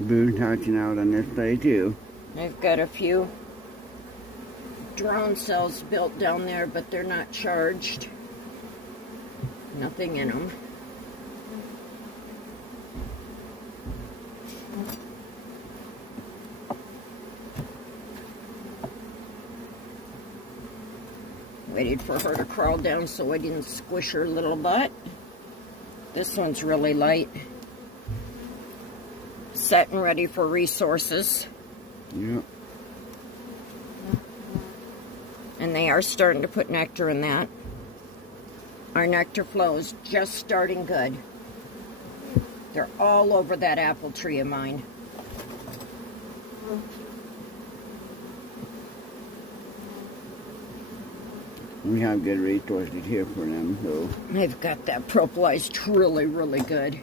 Birds hatching out on this day too. I've got a few drone cells built down there, but they're not charged. Nothing in them. Waited for her to crawl down so I didn't squish her little butt. This one's really light. Set and ready for resources. Yep. And they are starting to put nectar in that. Our nectar flow is just starting good. They're all over that apple tree of mine. We have good resources here for them, so. They've got that propolised really, really good.